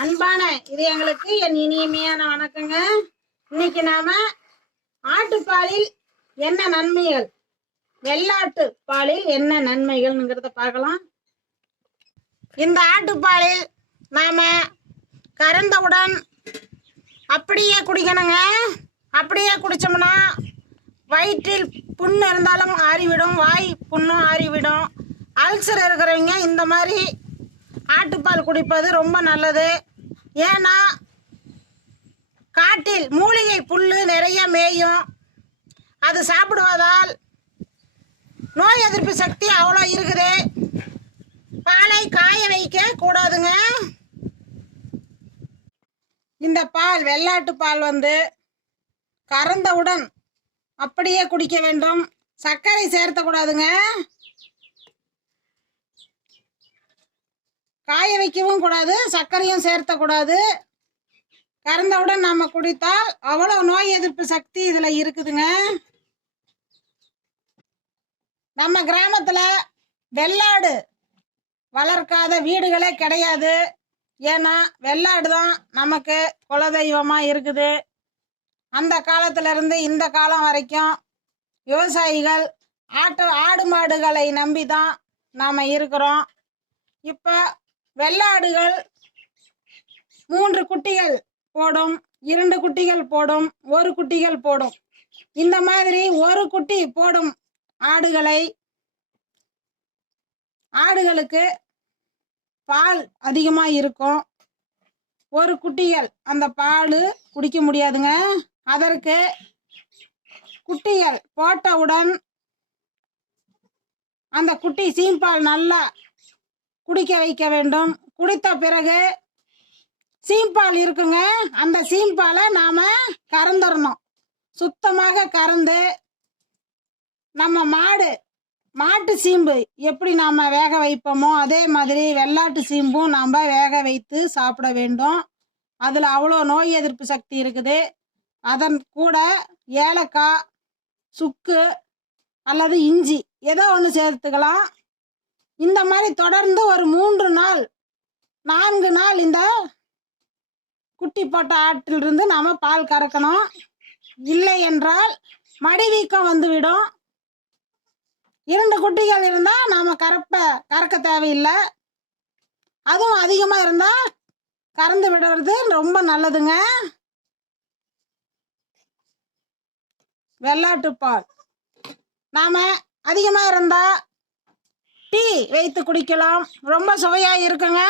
அன்பான இது எங்களுக்கு என் இனிமையான வணக்கங்க. இன்னைக்கு நாம ஆட்டுப்பாலில் என்ன நன்மைகள், வெள்ளாட்டு பாலில் என்ன நன்மைகள்ங்கிறத பார்க்கலாம். இந்த ஆட்டுப்பாலில் நாம கறந்தவுடன் அப்படியே குடிக்கணுங்க. அப்படியே குடிச்சோம்னா வயிற்றில் புண்ணு இருந்தாலும் ஆறிவிடும், வாய் புண்ணும் ஆறிவிடும். அல்சர் இருக்கிறவங்க இந்த மாதிரி ஆட்டுப்பால் குடிப்பது ரொம்ப நல்லது. ஏன்னா காட்டில் மூலிகை புல்லு நிறைய மேயும். அது சாப்பிடுவதால் நோய் எதிர்ப்பு சக்தி அவ்வளோ இருக்குது. பாலை காய வைக்க கூடாதுங்க. இந்த பால் வெள்ளாட்டு பால் கறந்தவுடன் அப்படியே குடிக்க வேண்டும். சர்க்கரை சேர்த்தக்கூடாதுங்க. காய வைக்கவும் கூடாது, சர்க்கரையும் சேர்த்தக்கூடாது. கறந்தவுடன் நம்ம குடித்தால் அவ்வளோ நோய் எதிர்ப்பு சக்தி இதில் இருக்குதுங்க. நம்ம கிராமத்தில் வெள்ளாடு வளர்க்காத வீடுகளே கிடையாது. ஏன்னா வெள்ளாடு தான் நமக்கு குலதெய்வமாக இருக்குது. அந்த காலத்திலிருந்து இந்த காலம் வரைக்கும் விவசாயிகள் ஆடு மாடுகளை நம்பி தான் நாம் இருக்கிறோம். இப்போ வெள்ளாடுகள் 3 குட்டிகள் போடும், 2 குட்டிகள் போடும், 1 குட்டிகள் போடும். இந்த மாதிரி 1 குட்டி போடும் ஆடுகளுக்கு பால் அதிகமாக இருக்கும். 1 குட்டிகள் அந்த பால் குடிக்க முடியாதுங்க. அதற்கு குட்டிகள் போட்டவுடன் அந்த குட்டி சீம்பால் நல்லா குடிக்க வைக்க வேண்டும். குடித்த பிறகு சீம்பால் இருக்குங்க, அந்த சீம்பாலை நாம் கறந்துடணும். சுத்தமாக கறந்து நம்ம மாட்டு சீம்பு எப்படி நாம் வேக வைப்போமோ அதே மாதிரி வெள்ளாட்டு சீம்பும் நாம் வேக வைத்து சாப்பிட வேண்டும். அதில் அவ்வளோ நோய் எதிர்ப்பு சக்தி இருக்குது. அதன் கூட ஏலக்காய், சுக்கு அல்லது இஞ்சி ஏதோ ஒன்று சேர்த்துக்கலாம். இந்த மாதிரி தொடர்ந்து ஒரு 3 நாள் 4 நாள் இந்த குட்டி போட்ட ஆட்டிலிருந்து நாம் பால் கறக்கணும். இல்லை என்றால் மடிவீக்கம் வந்துவிடும். 2 குட்டிகள் இருந்தால் நாம் கறக்க தேவையில்லை. அதுவும் அதிகமாக இருந்தால் கறந்து விடுறது ரொம்ப நல்லதுங்க. வெள்ளாட்டு பால் நாம் அதிகமாக இருந்தால் டீ வைத்து குடிக்கலாம். ரொம்ப சுவையாக இருக்குங்க.